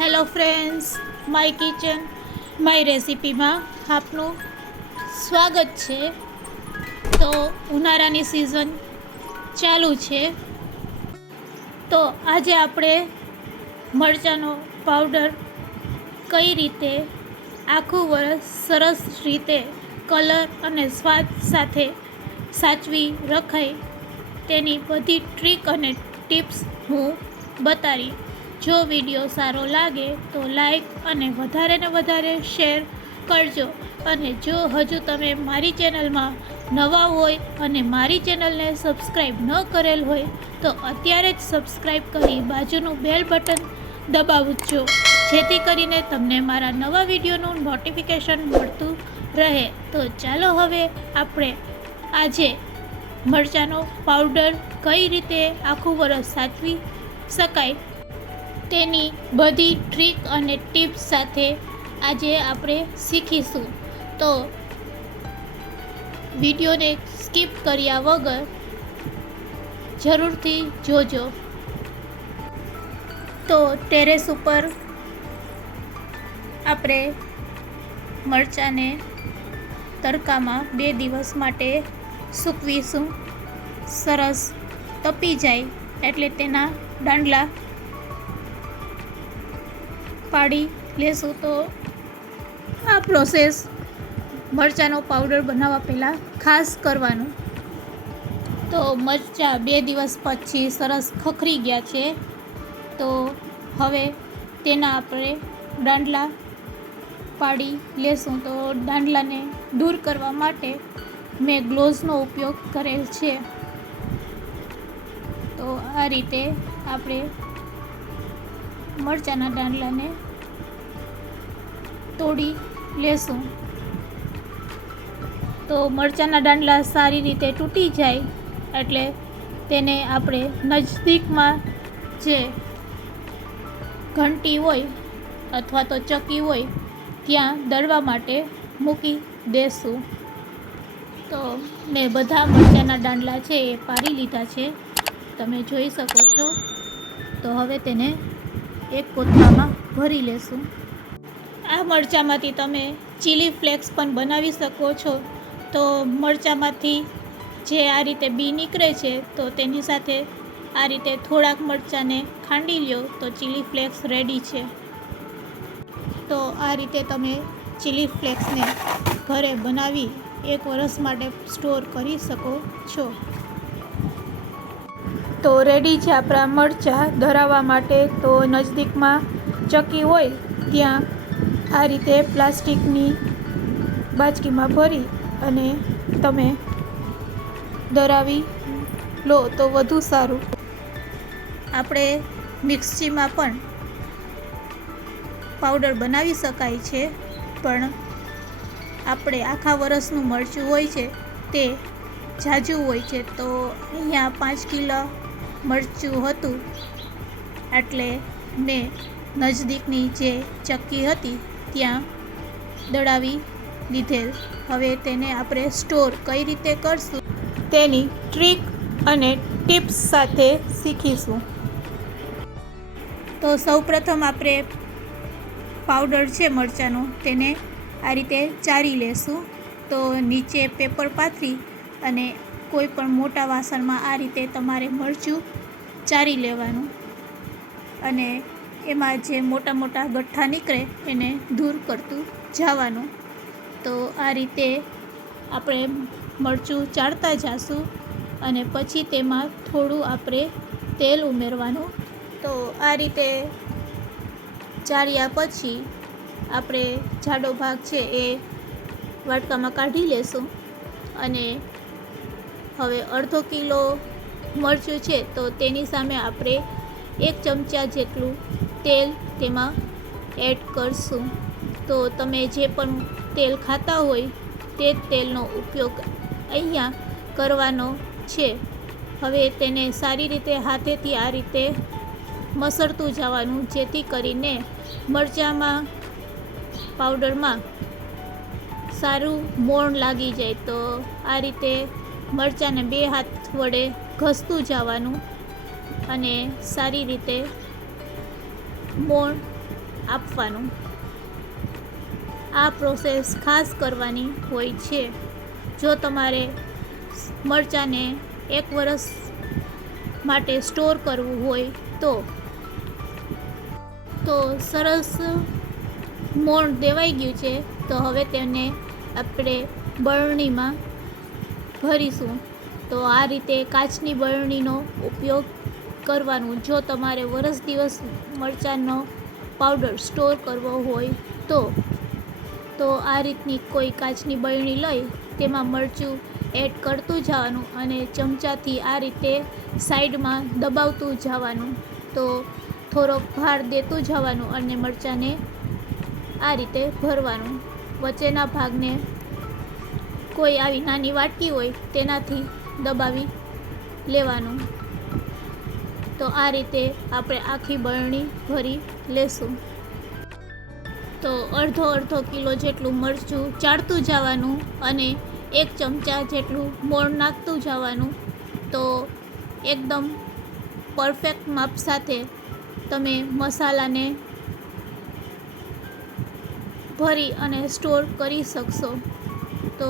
Hello friends my kitchen my રેસિપીમાં આપનું સ્વાગત છે. તો ઉનાળાની સિઝન ચાલુ છે. તો આજે આપણે મરચાંનો પાવડર કઈ રીતે આખું વરસ સરસ રીતે કલર અને સ્વાદ સાથે સાચવી રખાય તેની બધી ટ્રીક અને ટિપ્સ હું બતાવી જો વીડિયો સારો લાગે તો લાઈક અને વધારે ને વધારે શેર કરજો. અને જો હજુ તમે મારી ચેનલમાં નવા હોય અને મારી ચેનલને સબસ્ક્રાઈબ ન કરેલ હોય તો અત્યારે જ સબસ્ક્રાઈબ કરી બાજુનું બેલ બટન દબાવજો, જેથી કરીને તમને મારા નવા વિડીયોનું નોટિફિકેશન મળતું રહે. તો ચાલો હવે આપણે આજે મરચાંનો પાવડર કઈ રીતે આખું વરસ સાચવી શકાય તેની બધી ટ્રીક અને ટિપ્સ સાથે આજે આપણે શીખીશું. તો વિડીયોને સ્કીપ કર્યા વગર જરૂરથી જોજો. તો ટેરેસ ઉપર આપણે મરચાંને તડકામાં બે દિવસ માટે સૂકવીશું. સરસ તપી જાય એટલે તેના દાંડલા પાડી લેશું તો આ પ્રોસેસ મરચાંનો પાવડર બનાવવા પહેલાં ખાસ કરવાનું. તો મરચાં બે દિવસ પછી સરસ ખખરી ગયા છે. તો હવે તેના આપણે દાંડલા પાડી લેશું. તો દાંડલાને દૂર કરવા માટે મેં ગ્લોવ્સનો ઉપયોગ કરેલ છે. તો આ રીતે આપણે મરચાંના ડાંડલાને તોડી લેશું. તો મરચાંના ડાંડલા સારી રીતે તૂટી જાય એટલે તેને આપણે નજદીકમાં જે ઘંટી હોય અથવા તો ચકી હોય ત્યાં દળવા માટે મૂકી દેશું. તો મેં બધા મરચાંના ડાંડલા છે એ પાડી લીધા છે. તમે જોઈ શકો છો. તો હવે તેને એક કોથળામાં ભરી લેશું. આ મરચાંમાંથી તમે ચીલી ફ્લેક્સ પણ બનાવી શકો છો. તો મરચાંમાંથી જે આ રીતે બી નીકળે છે, તો તેની સાથે આ રીતે થોડાક મરચાંને ખાંડી લ્યો, તો ચીલી ફ્લેક્સ રેડી છે. તો આ રીતે તમે ચીલી ફ્લેક્સને ઘરે બનાવી એક વરસ માટે સ્ટોર કરી શકો છો. તો રેડી છે આપણા મરચાં ધરાવવા માટે. તો નજદીકમાં ચક્કી હોય ત્યાં આ રીતે પ્લાસ્ટિકની બાચકીમાં ભરી અને તમે ધરાવી લો તો વધુ સારું. આપણે મિક્સીમાં પણ પાવડર બનાવી શકાય છે, પણ આપણે આખા વરસનું મરચું હોય છે તે ઝાઝું હોય છે. તો અહીંયા પાંચ કિલો મરચું હતું. એટલે મેં નજદીકની જે ચક્કી હતી ત્યાં દળાવી લીધેલ. હવે તેને આપણે સ્ટોર કઈ રીતે કરશું? તેની ટ્રીક અને ટિપ્સ સાથે શીખીશું. તો સૌપ્રથમ આપણે પાવડર છે મરચાંનો, તેને આ રીતે ચારી લેશું. તો નીચે પેપર પાથરી અને કોઈ પણ મોટા વાસણમાં આ રીતે તમારે મરચું ચારી લેવાનું. અને એમાં જે મોટા મોટા ગઠ્ઠા નીકળે એને દૂર કરતું જવાનું. તો આ રીતે આપણે મરચું ચાળતા જાશું અને પછી તેમાં થોડું આપણે તેલ ઉમેરવાનું. તો આ રીતે ચાળ્યા પછી આપણે જાડો ભાગ છે એ વાટકામાં કાઢી લેશું. અને હવે અડધો કિલો મરચું છે, તો તેની સામે આપણે એક ચમચા જેટલું તેલ તેમાં એડ કરશું. તો તમે જે પણ તેલ ખાતા હોય, તે તેલનો ઉપયોગ અહીંયા કરવાનો છે. હવે તેને સારી રીતે હાથેથી આ રીતે મસળતું જવાનું, જેથી કરીને મરચાંમાં પાવડરમાં સારું મોણ લાગી જાય. તો આ રીતે મરચાંને બે હાથ વડે ઘસતું જવાનું અને સારી રીતે મોણ આપવાનું. આ પ્રોસેસ ખાસ કરવાની હોય છે. જો તમારે મરચાંને એક વરસ માટે સ્ટોર કરવું હોય તો. તો સરસ મોણ દેવાઈ ગયું છે. તો હવે તેને આપણે બરણીમાં ભરીશું. તો આ રીતે કાચની બરણીનો ઉપયોગ કરવાનું. જો તમારે વરસ દિવસ મરચાંનો પાવડર સ્ટોર કરવો હોય તો તો આ રીતની કોઈ કાચની બરણી લઈ તેમાં મરચું એડ કરતું જવાનું અને ચમચાથી આ રીતે સાઈડમાં દબાવતું જવાનું. તો થોડોક ભાર દેતું જવાનું અને મરચાંને આ રીતે ભરવાનું. વચ્ચેના ભાગને કોઈ આવી નાની વાટકી હોય તેનાથી દબાવી લેવાનું. તો આ રીતે આપણે આખી બરણી ભરી લેશું. તો અડધો અડધો કિલો જેટલું મરચું ચાળતું જવાનું અને એક ચમચા જેટલું મોણ નાખતું જવાનું. તો એકદમ પરફેક્ટ માપ સાથે તમે મસાલાને ભરી અને સ્ટોર કરી શકશો. તો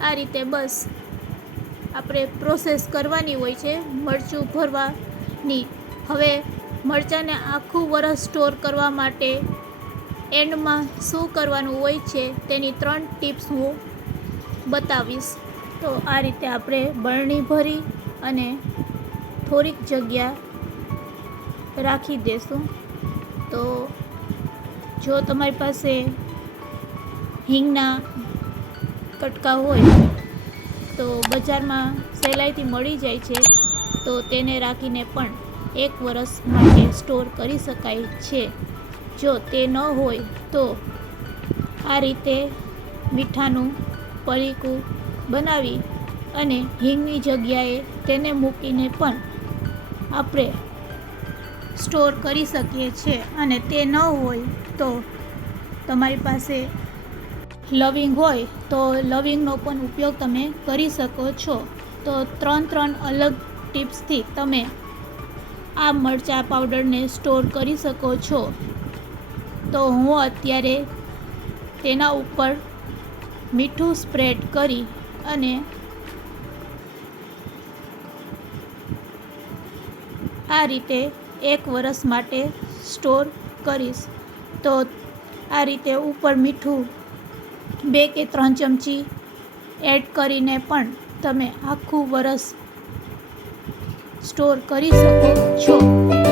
આ રીતે બસ આપણે પ્રોસેસ કરવાની હોય છે, મરચું ભરવાની. હવે મરચાંને આખું વરસ સ્ટોર કરવા માટે એન્ડમાં શું કરવાનું હોય છે, તેની ત્રણ ટિપ્સ હું બતાવીશ. તો આ રીતે આપણે બરણી ભરી અને થોડીક જગ્યા રાખી દેશું. તો જો તમારી પાસે હિંગના કટકા હોય, તો બજારમાં સહેલાઈથી મળી જાય છે, તો તેને રાખીને પણ એક વરસ માટે સ્ટોર કરી શકાય છે. જો તે ન હોય, તો આ રીતે મીઠાનું પડીકું બનાવી અને હિંગની જગ્યાએ તેને મૂકીને પણ આપણે સ્ટોર કરી શકીએ છીએ અને તે ન હોય, તો તમારી પાસે લવિંગ હોય, તો લવિંગનો પણ ઉપયોગ તમે કરી શકો છો. તો ત્રણ ત્રણ અલગ ટિપ્સથી તમે આ મરચાં પાવડરને સ્ટોર કરી શકો છો. તો હું અત્યારે તેના ઉપર મીઠું સ્પ્રેડ કરી અને આ રીતે એક વરસ માટે સ્ટોર કરીશ. તો આ રીતે ઉપર મીઠું બે કે ત્રણ ચમચી એડ કરીને પણ તમે આખું વરસ સ્ટોર કરી શકો છો.